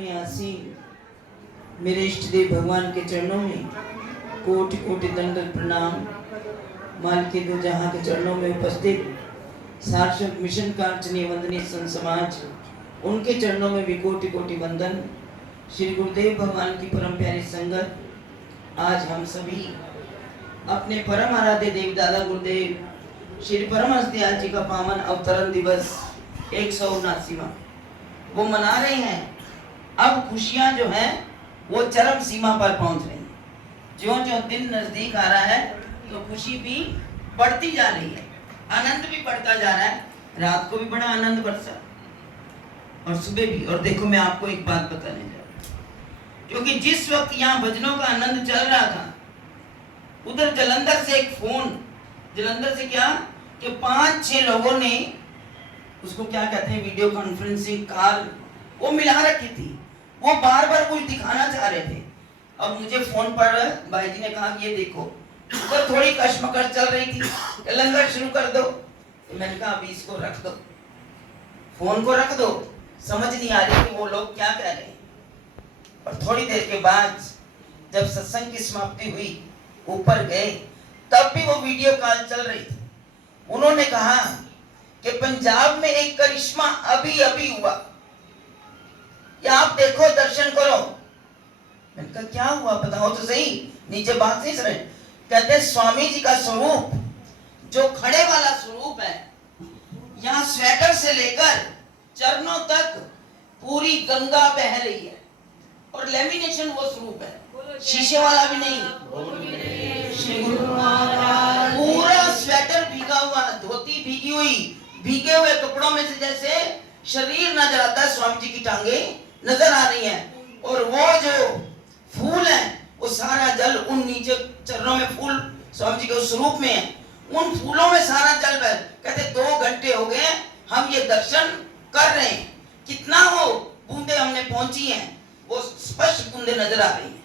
में आसीन मेरे इष्ट देव भगवान के चरणों में कोटि कोटि दंडवत प्रणाम। मालिके दो जहां के चरणों में उपस्थित सार्वजनिक मिशन कार्चनीय वंदनीय संत समाज, उनके चरणों में भी कोटि कोटि वंदन। श्री गुरुदेव भगवान की परम प्यारी संगत, आज हम सभी अपने परम आराध्य देव दादा गुरुदेव श्री परमहंस दयाल जी का पावन अवतरण दिवस 179वां वो मना रहे हैं। अब खुशियां जो हैं वो चरम सीमा पर पहुंच रही हैं। ज्यों-ज्यों दिन नजदीक आ रहा है तो खुशी भी बढ़ती जा रही है, आनंद भी बढ़ता जा रहा है। रात को भी बड़ा आनंद बरसा और सुबह भी। और देखो, मैं आपको एक बात बताने जा रहा हूं, क्योंकि जिस वक्त यहाँ भजनों का आनंद चल रहा था, उधर जलंधर से एक फोन, जलंधर से क्या कि 5-6 लोगों ने उसको क्या कहते हैं, वीडियो कॉन्फ्रेंसिंग कॉल वो मिला रखी थी। वो बार बार कुछ दिखाना चाह रहे थे। अब मुझे फोन पर भाई जी ने कहा कि ये देखो, ऊपर थोड़ी कश्मकश चल रही थी, लंगर शुरू कर दो। तो मैंने कहा अभी इसको रख दो, फोन को रख दो, समझ नहीं आ रही कि वो लोग क्या कह रहे हैं। और थोड़ी देर के बाद जब सत्संग की समाप्ति हुई, ऊपर गए, तब भी वो वीडियो कॉल चल रही थी। उन्होंने कहा कि पंजाब में एक करिश्मा अभी अभी हुआ, या आप देखो, दर्शन करो। मैंने कहा क्या हुआ, बताओ तो सही, नीचे बात नहीं सुन रहे। कहते हैं स्वामी जी का स्वरूप, जो खड़े वाला स्वरूप है, यहाँ स्वेटर से लेकर चरणों तक पूरी गंगा बह रही है। और लेमिनेशन वो स्वरूप है, शीशे वाला भी नहीं। पूरा स्वेटर भीगा हुआ, धोती भीगी हुई, भीगे हुए कपड़ों में से जैसे शरीर नजर आता है, स्वामी जी की टांगे नजर आ रही हैं। और वो जो फूल है, वो सारा जल उन नीचे चरणों में, फूल स्वामी जी के स्वरूप में है, उन फूलों में सारा जल बह। कहते 2 घंटे हो गए हम ये दर्शन कर रहे हैं, कितना हो बूंदे हमने पहुंची हैं, वो स्पष्ट बूंदे नजर आ रही हैं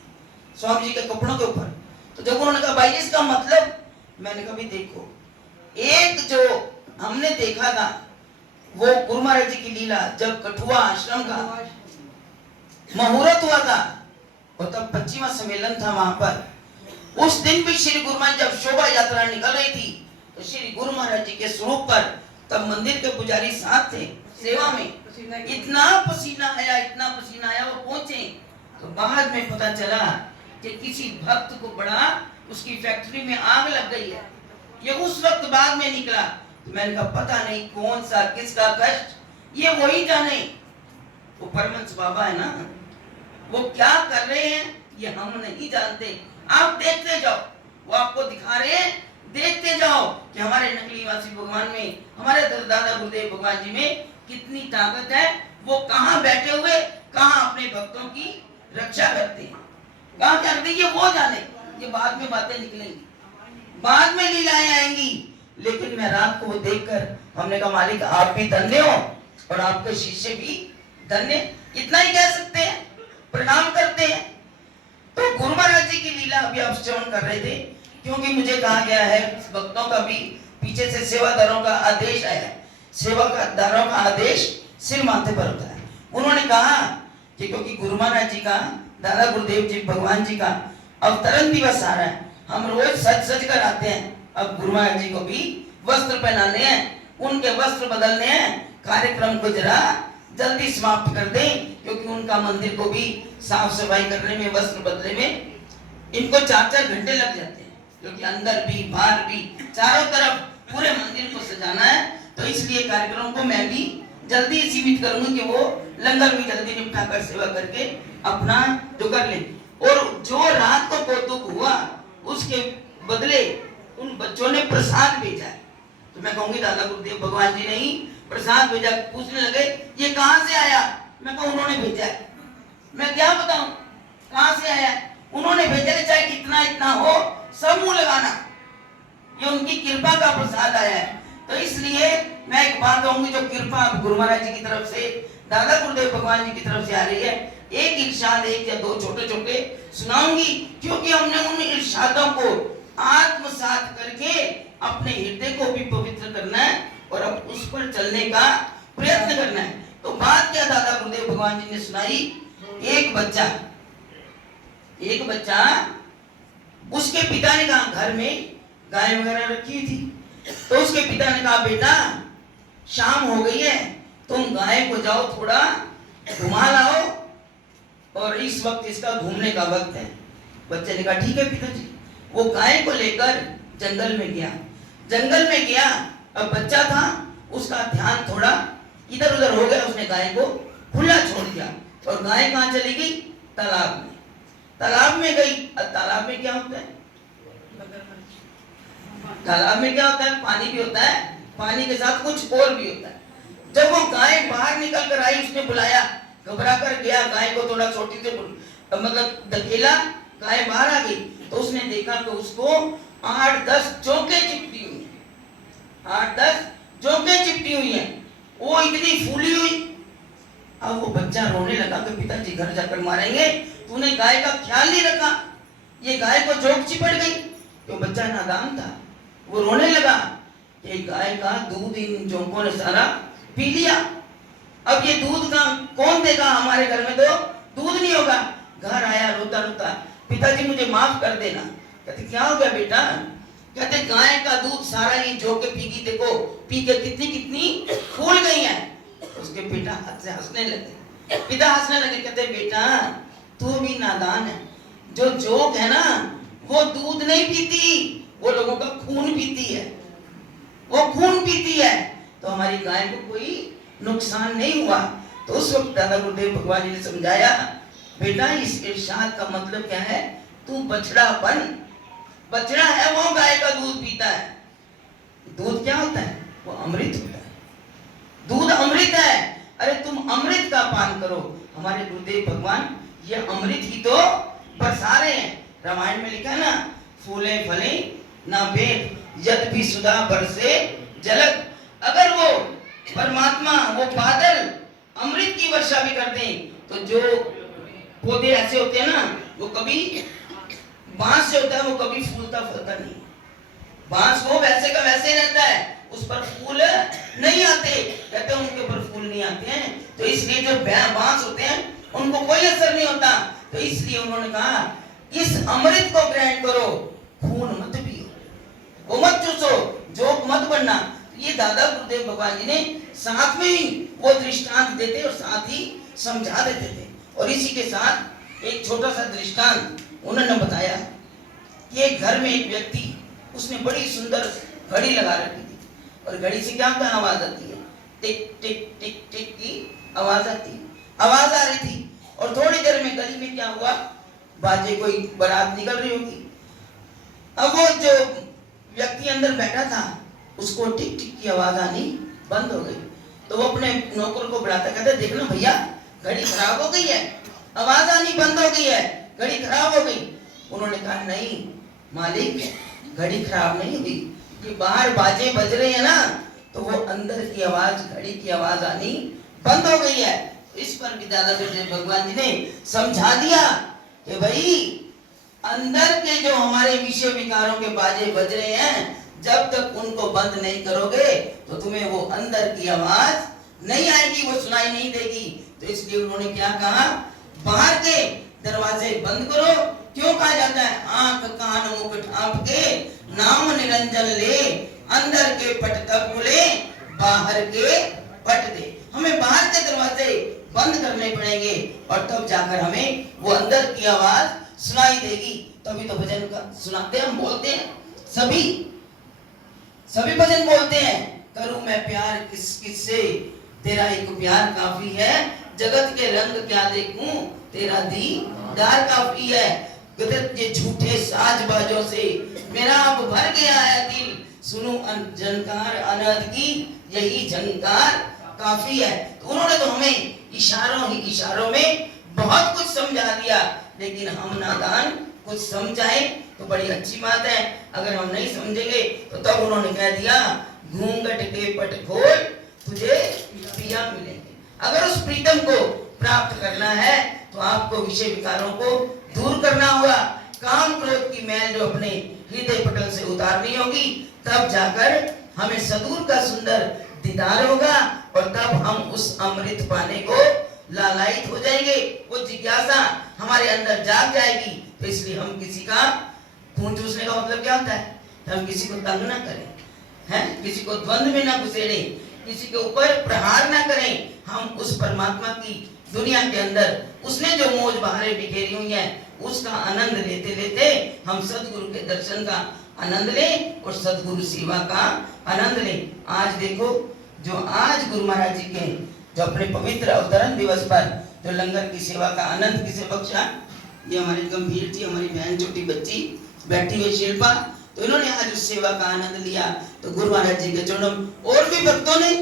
स्वामी जी के कपड़ों के ऊपर। तो जब उन्होंने कहा भाई इसका मतलब, मैंने कहा भी देखो, एक जो हमने देखा था वो गुरु महाराज जी की लीला, जब कठुआ आश्रम का मुहूर्त हुआ था, और तब 25वां सम्मेलन था वहां पर। उस दिन भी श्री गुरु महाराज जब शोभा यात्रा निकल रही थी, तो श्री गुरु महाराज जी के स्वरूप पर, तब मंदिर के पुजारी साथ थे सेवा में, इतना पसीना आया, इतना पसीना आया, वो पहुंचे तो बाद में पता चला कि किसी भक्त को बड़ा, उसकी फैक्ट्री में आग लग गई है। ये उस वक्त बाद में निकला। तो मैंने कहा पता नहीं कौन सा, किसका कष्ट, ये वही जाने। वो परमहंस बाबा है ना, वो क्या कर रहे हैं ये हम नहीं जानते। आप देखते जाओ, वो आपको दिखा रहे हैं, देखते जाओ कि हमारे नकली वासी भगवान में, हमारे दादा गुरुदेव भगवान जी में कितनी ताकत है। वो कहाँ बैठे हुए, कहाँ अपने भक्तों की रक्षा करते हैं, कहाँ क्या करते हैं, ये वो जाने। ये बाद में बातें निकलेंगी, बाद में लीलाएं आएंगी। लेकिन मैं रात को वो देखकर हमने कहा मालिक आप भी धन्य हो और आपके शिष्य भी धन्य, इतना ही कह सकते हैं, प्रणाम करते हैं। तो गुरु महाराज जी की लीला अभी आप श्रवण कर रहे थे, क्योंकि मुझे कहा गया है भक्तों का भी पीछे से सेवादारों का आदेश आया है, सेवादारों का आदेश सिर माथे पर होता है। उन्होंने कहा कि क्योंकि गुरु महाराज जी का, दादा गुरुदेव जी भगवान जी का अवतरण दिवस आ रहा है, हम रोज सज कर आते हैं, अब गुरु महाराज जी को भी वस्त्र पहनाने हैं, उनके वस्त्र बदलने हैं, कार्यक्रम को जरा जल्दी समाप्त कर दें, क्योंकि उनका मंदिर को भी साफ सफाई करने में, वस्त्र बदलने में इनको 4-4 घंटे लग जाते हैं, क्योंकि अंदर भी बाहर भी चारों तरफ पूरे मंदिर को सजाना है। तो इसलिए कार्यक्रम को मैं भी जल्दी सीमित करूंगी कि वो लंगर भी जल्दी निपटा कर सेवा करके अपना जो कर ले। और जो रात को कौतुक हुआ, उसके बदले उन बच्चों ने प्रसाद भेजा है। तो मैं कहूंगी दादा गुरुदेव भगवान जी ने ही प्रसाद भेजा। पूछने लगे ये कहां से आया, मैं कहूं उन्होंने भेजा है, मैं क्या बताऊं कहां से आया है, उन्होंने भेजा है, चाहे कितना इतना हो सब मुंह लगाना, ये उनकी कृपा का प्रसाद आया है। तो इसलिए मैं एक बात कहूंगी, जो कृपा गुरु महाराज जी की तरफ से, दादा गुरुदेव भगवान जी की तरफ से आ रही है, एक इरशाद, 1 या 2 छोटे छोटे सुनाऊंगी, क्योंकि हमने उन इरशादों को आत्मसात करके अपने हृदय को भी पवित्र करना है और अब उस पर चलने का प्रयत्न करना है। तो बात क्या दादा गुरुदेव भगवान जी ने सुनाई एक बच्चा उसके पिता ने कहा, घर में गाय वगैरह रखी थी, तो उसके पिता ने कहा, बेटा शाम हो गई है, तुम गाय को जाओ थोड़ा घुमा लाओ, और इस वक्त इसका घूमने का वक्त है। बच्चे ने कहा, ठीक है पिताजी। वो गाय को लेकर जंगल में गया। अब बच्चा था, उसका ध्यान थोड़ा इधर उधर हो गया, उसने गाय को खुला छोड़ दिया, और गाय कहाँ चली गई? तालाब में गई। अब तालाब में क्या होता है? पानी भी होता है, पानी के साथ कुछ और भी होता है। जब वो गाय बाहर निकल कर आई, उसने बुलाया, घबरा कर गया, गाय को थोड़ा छोटी से मतलब धकेला, गाय बाहर आ गई, तो उसने देखा कि उसको 8-10 चोंके चिपटी हुई हैं। वो इतनी फूली हुई। अब वो बच्चा रोने लगा कि पिताजी घर जाकर मारेंगे, तूने गाय का ख्याल नहीं रखा, ये गाय को जोक चिपट गई। तो बच्चा नादान था, वो रोने लगा कि गाय का दूध इन जोंकों ने सारा पी लिया। अब ये दूध का कौन देगा? हमारे घर में तो दूध नहीं होगा। घर आया रोता रोता, पिताजी मुझे माफ कर देना। कहते, क्या हो गया बेटा? कहते, गाय का दूध सारा ये जोके पी गई, देखो पी के कितनी फूल गई है। उसके पिता हंसने लगे। कहते, बेटा तू भी नादान है, जो जोक है ना वो दूध नहीं पीती, वो लोगों का खून पीती है। तो हमारी गाय को कोई नुकसान नहीं हुआ। तो उस वक्त दादा गुरुदेव भगवान जी ने समझाया, बेटा इस इरशाद का मतलब क्या है? तू बछड़ा बन। बछड़ा है वो गाय का दूध पीता है। दूध क्या होता है? वो अमृत होता है। दूध अमृत है। अरे तुम अमृत का पान करो। हमारे गुरुदेव भगवान ये अमृत ही तो बरसा रहे हैं। रामायण में लिखा है ना, फूले फले ना भेद, यद भी सुधा बरसे जलक। अगर वो परमात्मा, वो बादल अमृत की वर्षा भी कर दें, तो जो पौधे ऐसे होते हैं ना, वो कभी बांस से होता है, वो कभी फूलता फलता नहीं। बांस वो वैसे का वैसे रहता है, उस पर फूल नहीं आते। कहते हैं उनके ऊपर फूल नहीं आते हैं, तो इसलिए जो बांस होते हैं उनको कोई असर नहीं होता। तो इसलिए उन्होंने कहा, इस अमृत को ग्रहण करो, खून मत पियो, वो मत चूसो, जोक मत बनना। ये दादा गुरुदेव भगवान जी ने साथ में ही वो दृष्टांत देते और साथ ही समझा देते थे। और इसी के साथ एक छोटा सा दृष्टांत उन्होंने बताया कि एक घर में एक व्यक्ति, उसने बड़ी सुंदर घड़ी लगा रखी थी, और घड़ी से क्या क्या आवाज आती है? टिक टिक टिक टिक की आवाज आ रही थी। और थोड़ी देर में गली में क्या हुआ? बाजे कोई बारात निकल रही होगी। अब वो जो व्यक्ति अंदर बैठा था, उसको टिक टिक की आवाज आनी बंद हो गई। तो वो अपने नौकर को बुलाता, कहता, देखना भैया घड़ी खराब हो गई है, आवाज आनी बंद हो गई है, घड़ी खराब हो गई। उन्होंने कहा, नहीं मालिक, घड़ी खराब नहीं हुई, कि बाहर बाजे बज रहे हैं ना, तो वो अंदर की आवाज, घड़ी की आवाज आनी बंद हो गई है। इस पर भी दादा गुरुदेव भगवान जी ने समझा दिया कि भाई अंदर के जो हमारे विषय विकारों के बाजे बज रहे हैं, जब तक उनको बंद नहीं करोगे तो तुम्हें वो अंदर की आवाज नहीं आएगी, वो सुनाई नहीं देगी। तो इसलिए उन्होंने क्या कहा? बाहर के दरवाजे बंद करो। क्यों कहा जाता है? आंख कान मुख ढांप के नाम निरंजन ले, अंदर के पट तब खुले, बाहर के पट दे। हमें बाहर के दरवाजे बंद करने पड़ेंगे, और तब जाकर हमें वो अंदर की आवाज सुनाई देगी। तभी तो भजन का सुनाते हैं, हम बोलते हैं, सभी भजन बोलते हैं, करूं मैं प्यार किस किस से, तेरा एक प्यार काफी है, जगत के रंग क्या देखूं, तेरा दीदार काफी है। ये झूठे साजबाजों से मेरा अब भर गया है दिल, सुनूं झनकार अनहद की, यही झनकार काफी है। तो उन्होंने तो हमें इशारों में बहुत कुछ समझा दिया, लेकिन हम नादान कुछ समझाए तो बड़ी अच्छी बात है। अगर हम नहीं समझेंगे तो तब उन्होंने कह दिया, घूंघट के पट खोल, तुझे पिया मिलेंगे। अगर उस प्रीतम को प्राप्त करना है तो आपको विषय विकारों को दूर करना होगा, काम क्रोध की मैल जो अपने हृदय पटल से उतारनी होगी, तब जाकर हमें सदूर का सुंदर दीदार होगा, और तब हम उस अमृत पाने को लालायित हो जाएंगे, वो जिज्ञासा हमारे अंदर जाग जाएगी। तो इसलिए हम किसी का खून चूसने का मतलब क्या होता है? तो हम किसी को तंग ना करें, हैं, किसी को द्वंद्व में ना घुसेड़े, किसी के ऊपर प्रहार ना करें। हम उस परमात्मा की दुनिया के अंदर उसने जो मौज बहारें बिखेरी हुई है उसका आनंद लेते लेते हम सदगुरु के दर्शन का आनंद लें और सदगुरु सेवा का आनंद लें। आज देखो, जो आज गुरु महाराज जी के जो अपने पवित्र अवतरण दिवस पर जो लंगर की सेवा का आनंद किसे बख्शा, ये हमारी गंभीर थी, हमारी बहन छोटी बच्ची बैठी हुई शिल्पा, तो इन्होंने आज उस सेवा का आनंद लिया। तो गुरु महाराज जी के चरणों, और भी भक्तों ने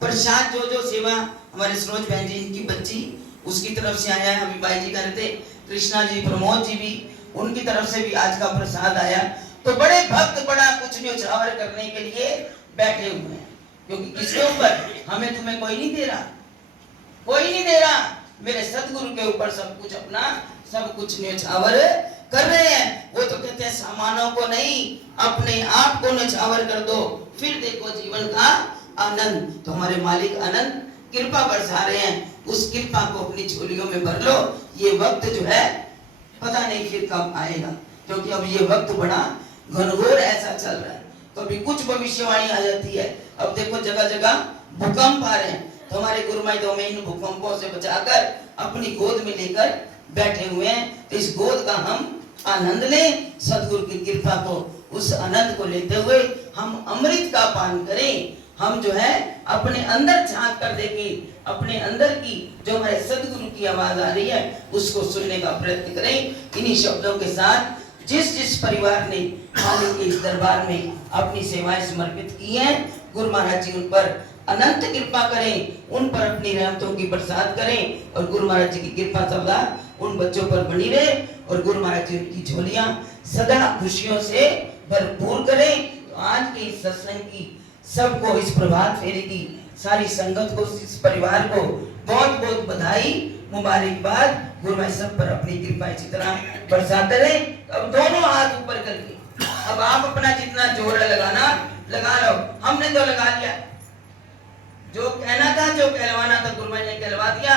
प्रसाद जो सेवा, हमारे सरोज बहन जी की बच्ची उसकी तरफ से आया है, अभी भाई जी कह रहे थे, कृष्णा जी, प्रमोद जी भी, उनकी तरफ से भी आज का प्रसाद आया। तो बड़े भक्त बड़ा कुछ न्यौछावर करने के लिए बैठे हुए हैं, क्योंकि किसके ऊपर? हमें तुम्हें कोई नहीं दे रहा, कोई नहीं दे रहा, मेरे सदगुरु के ऊपर सब कुछ अपना सब कुछ न्यौछावर कर रहे हैं। वो तो कहते हैं सामानों को नहीं, अपने आप को न्यौछावर कर दो, फिर देखो जीवन का आनंद। तो हमारे मालिक आनंद कृपा बरसा रहे हैं, उस कृपा को अपनी झोलियों में भर लो। ये वक्त जो है पता नहीं फिर कब आएगा, क्योंकि अब ये वक्त बड़ा घनघोर ऐसा चल रहा है, कभी कुछ भविष्यवाणी आ जाती है। अब देखो जगह जगह भूकंप आ रहे हैं, तो हमारे गुरुमाई तो हमें इन भूकंपों से बचाकर अपनी गोद में लेकर बैठे हुए हैं। तो इस गोद का हम आनंद लें, सदगुरु की कृपा को, उस आनंद को लेते हुए हम अमृत का पान करें। हम जो है अपने अंदर झांक कर देखें, अपने अंदर की जो हमारे सदगुरु की आवाज आ रही है उसको सुनने का प्रयत्न करें। इन्हीं शब्दों के साथ जिस जिस परिवार ने मालिक के इस दरबार में अपनी सेवाएं समर्पित की हैं, गुरु महाराज जी उन पर अनंत कृपा करें, उन पर अपनी रहमतों की बरसात करें, और गुरु महाराज जी की कृपा सदा उन बच्चों पर बनी रहे, और गुरु महाराज जी उनकी झोलियां सदा खुशियों से भरपूर करें। तो आज के इस सत्संग की सबको, इस प्रभात फेरी की सारी संगत को, इस परिवार को बहुत बहुत बधाई, मुबारकबाद। गुरु महाराज सब पर अपनी कृपा इसी तरह बरसाते रहे। अब दोनों हाथ ऊपर करके, अब आप अपना जितना जोर लगाना लगा लो, हमने तो लगा लिया, जो कहना था, जो कहलवाना था गुरु महाराज ने कहलवा दिया।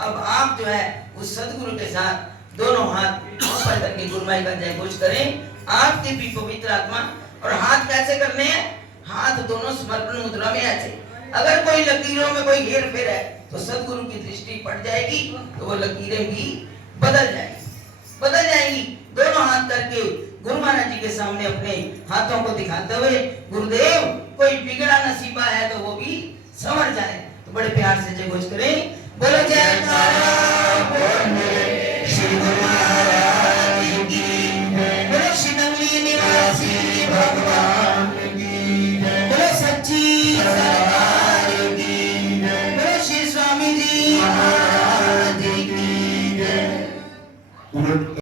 अब आप जो है उस सदगुरु के साथ दोनों हाथ ऊपर करके गुरु महाराज का जय घोष करें। आपकी भी पवित्र आत्मा, और हाथ कैसे करने हैं? हाथ दोनों समर्पण मुद्रा में ऐसे, अगर कोई लकीरों में कोई हेर फेर है तो सदगुरु की दृष्टि पड़ जाएगी, तो वो लकीरें भी बदल जाएंगी। दोनों हाथ करके गुरु महाराज जी के सामने अपने हाथों को दिखाते हुए, गुरुदेव कोई बिगड़ा नसीबा है तो वो भी संवर जाए। तो बड़े प्यार से जय घोष करें, बोलो जय